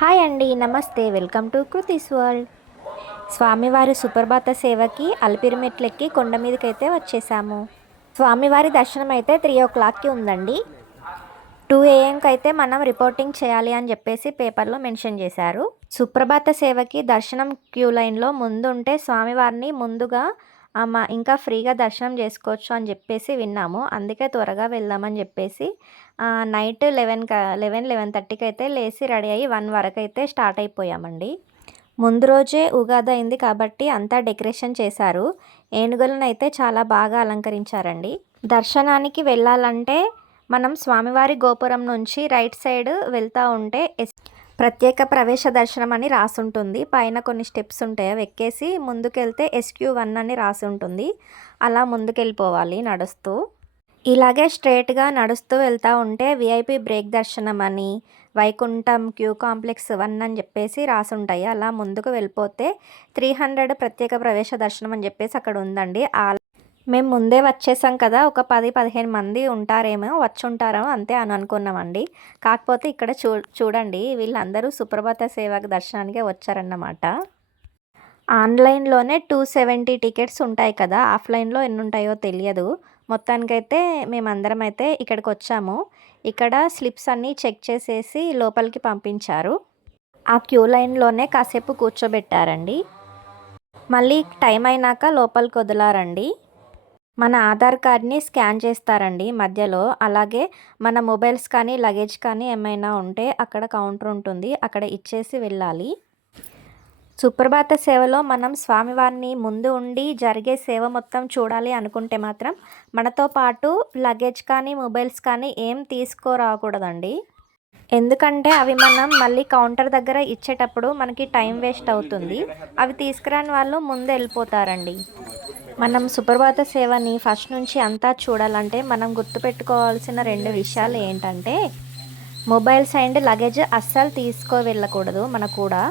Hi అండి, namaste. Welcome to Kriti's world. స్వామివారి సుప్రభాత సేవకి అలిపిరి మెట్లెక్కి కొండ మీదకైతే వచ్చేసాము. స్వామివారి దర్శనం అయితే 3:00కి ఉందండి. 2 AM అయితే మనం రిపోర్టింగ్ చేయాలి అని చెప్పేసి పేపర్లో మెన్షన్ చేశారు. సుప్రభాత సేవకి దర్శనం క్యూ లైన్లో ముందుంటే స్వామివారిని ముందుగా ఇంకా ఫ్రీగా దర్శనం చేసుకోవచ్చు అని చెప్పేసి విన్నాము. అందుకే త్వరగా వెళ్దామని చెప్పేసి నైట్ 11:30కి అయితే లేచి రెడీ అయ్యి 1 వరకైతే స్టార్ట్ అయిపోయామండి. ముందు రోజే ఉగాది అయింది కాబట్టి అంతా డెకరేషన్ చేశారు. ఏనుగులను అయితే చాలా బాగా అలంకరించారండి. దర్శనానికి వెళ్ళాలంటే మనం స్వామివారి గోపురం నుంచి రైట్ సైడ్ వెళ్తూ ఉంటే ప్రత్యేక ప్రవేశ దర్శనం అని రాసుంటుంది. పైన కొన్ని స్టెప్స్ ఉంటాయి, అవి ఎక్కేసి ముందుకెళ్తే SQ1 అని రాసి ఉంటుంది. అలా ముందుకెళ్ళిపోవాలి నడుస్తూ. ఇలాగే స్ట్రైట్గా నడుస్తూ వెళ్తూ ఉంటే VIP బ్రేక్ దర్శనం అని, వైకుంఠం క్యూ కాంప్లెక్స్ 1 అని చెప్పేసి రాసుంటాయి. అలా ముందుకు వెళ్ళిపోతే 300 ప్రత్యేక ప్రవేశ దర్శనం అని చెప్పేసి అక్కడ ఉందండి. మేము ముందే వచ్చేసాం కదా, ఒక 10-15 మంది ఉంటారేమో, వచ్చుంటారేమో అంతే అని అనుకున్నామండి. కాకపోతే ఇక్కడ చూడండి, వీళ్ళందరూ సుప్రభాత సేవకు దర్శనానికే వచ్చారన్నమాట. ఆన్లైన్లోనే 270 టికెట్స్ ఉంటాయి కదా, ఆఫ్లైన్లో ఎన్ని ఉంటాయో తెలియదు. మొత్తానికైతే మేమందరం అయితే ఇక్కడికి వచ్చాము. ఇక్కడ స్లిప్స్ అన్నీ చెక్ చేసేసి లోపలికి పంపించారు. ఆ క్యూ లైన్లోనే కాసేపు కూర్చోబెట్టారండి. మళ్ళీ టైం అయినాక లోపలికి వదిలారండి. మన ఆధార్ కార్డ్ని స్కాన్ చేస్తారండి మధ్యలో. అలాగే మన మొబైల్స్ కానీ లగేజ్ కానీ ఏమైనా ఉంటే అక్కడ కౌంటర్ ఉంటుంది, అక్కడ ఇచ్చేసి వెళ్ళాలి. సుప్రభాత సేవలో మనం స్వామివారిని ముందు ఉండి జరిగే సేవ మొత్తం చూడాలి అనుకుంటే మాత్రం మనతో పాటు లగేజ్ కానీ మొబైల్స్ కానీ ఏం తీసుకురాకూడదండి. ఎందుకంటే అవి మనం మళ్ళీ కౌంటర్ దగ్గర ఇచ్చేటప్పుడు మనకి టైం వేస్ట్ అవుతుంది. అవి తీసుకురాని వాళ్ళు ముందు వెళ్ళిపోతారండి. మనం సుప్రభాత సేవని ఫస్ట్ నుంచి అంతా చూడాలంటే మనం గుర్తుపెట్టుకోవాల్సిన 2 విషయాలు ఏంటంటే, మొబైల్స్ అండ్ లగేజ్ అస్సలు వెళ్ళకూడదు మనకు కూడా.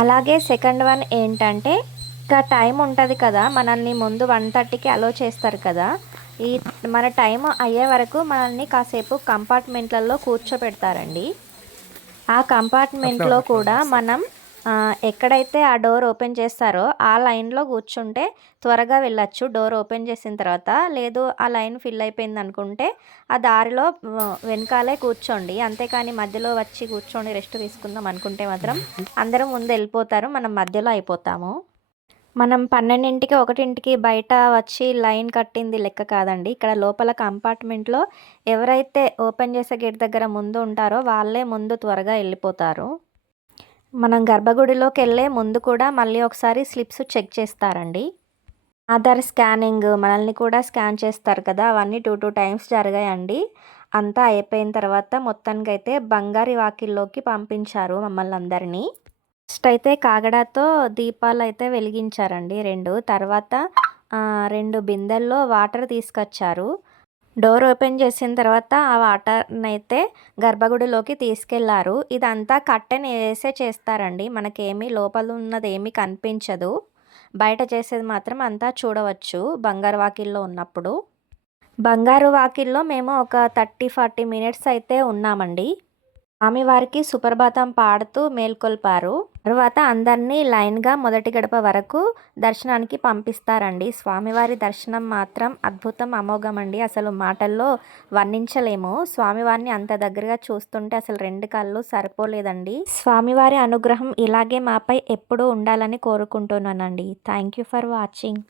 అలాగే సెకండ్ వన్ ఏంటంటే, ఇంకా టైం ఉంటుంది కదా, మనల్ని ముందు 1:30కి అలో చేస్తారు కదా, మన టైం అయ్యే వరకు మనల్ని కాసేపు కంపార్ట్మెంట్లలో కూర్చోపెడతారండి. ఆ కంపార్ట్మెంట్లో కూడా మనం ఎక్కడైతే ఆ డోర్ ఓపెన్ చేస్తారో ఆ లైన్లో కూర్చుంటే త్వరగా వెళ్ళచ్చు డోర్ ఓపెన్ చేసిన తర్వాత. లేదు ఆ లైన్ ఫిల్ అయిపోయింది అనుకుంటే ఆ దారిలో వెనకాలే కూర్చోండి. అంతేకాని మధ్యలో వచ్చి కూర్చొని రెస్ట్ తీసుకుందాం అనుకుంటే మాత్రం అందరం ముందు వెళ్ళిపోతారు, మనం మధ్యలో అయిపోతాము. మనం 12కి 1కి బయట వచ్చి లైన్ కట్టింది లెక్క కాదండి. ఇక్కడ లోపల కంపార్ట్మెంట్లో ఎవరైతే ఓపెన్ చేసే గేట్ దగ్గర ముందు ఉంటారో వాళ్ళే ముందు త్వరగా వెళ్ళిపోతారు. మనం గర్భగుడిలోకి వెళ్ళే ముందు కూడా మళ్ళీ ఒకసారి స్లిప్స్ చెక్ చేస్తారండి. ఆధార్ స్కానింగ్ మనల్ని కూడా స్కాన్ చేస్తారు కదా, అవన్నీ 2 టైమ్స్ జరిగాయండి. అంతా అయిపోయిన తర్వాత మొత్తానికైతే బంగారి వాకిల్లోకి పంపించారు మమ్మల్ని అందరినీ. ఫస్ట్ అయితే కాగడాతో దీపాలు అయితే వెలిగించారండి 2. తర్వాత 2 బిందెల్లో వాటర్ తీసుకొచ్చారు. డోర్ ఓపెన్ చేసిన తర్వాత ఆ వాటర్ని అయితే గర్భగుడిలోకి తీసుకెళ్లారు. ఇదంతా కట్టెని వేసే చేస్తారండి, మనకేమీ లోపల ఉన్నది ఏమీ కనిపించదు. బయట చేసేది మాత్రం అంతా చూడవచ్చు బంగారు వాకిల్లో ఉన్నప్పుడు. బంగారు వాకిల్లో మేము ఒక 30-40 మినిట్స్ అయితే ఉన్నామండి. స్వామివారికి సుప్రభాతం పాడుతూ మేల్కొల్పారు. తర్వాత అందరినీ లైన్గా మొదటి గడప వరకు దర్శనానికి పంపిస్తారండి. స్వామివారి దర్శనం మాత్రం అద్భుతం, అమోఘం అండి. అసలు మాటల్లో వర్ణించలేము. స్వామివారిని అంత దగ్గరగా చూస్తుంటే అసలు 2 కళ్ళు సరిపోలేదండి. స్వామివారి అనుగ్రహం ఇలాగే మాపై ఎప్పుడూ ఉండాలని కోరుకుంటున్నానండి. Thank you for watching.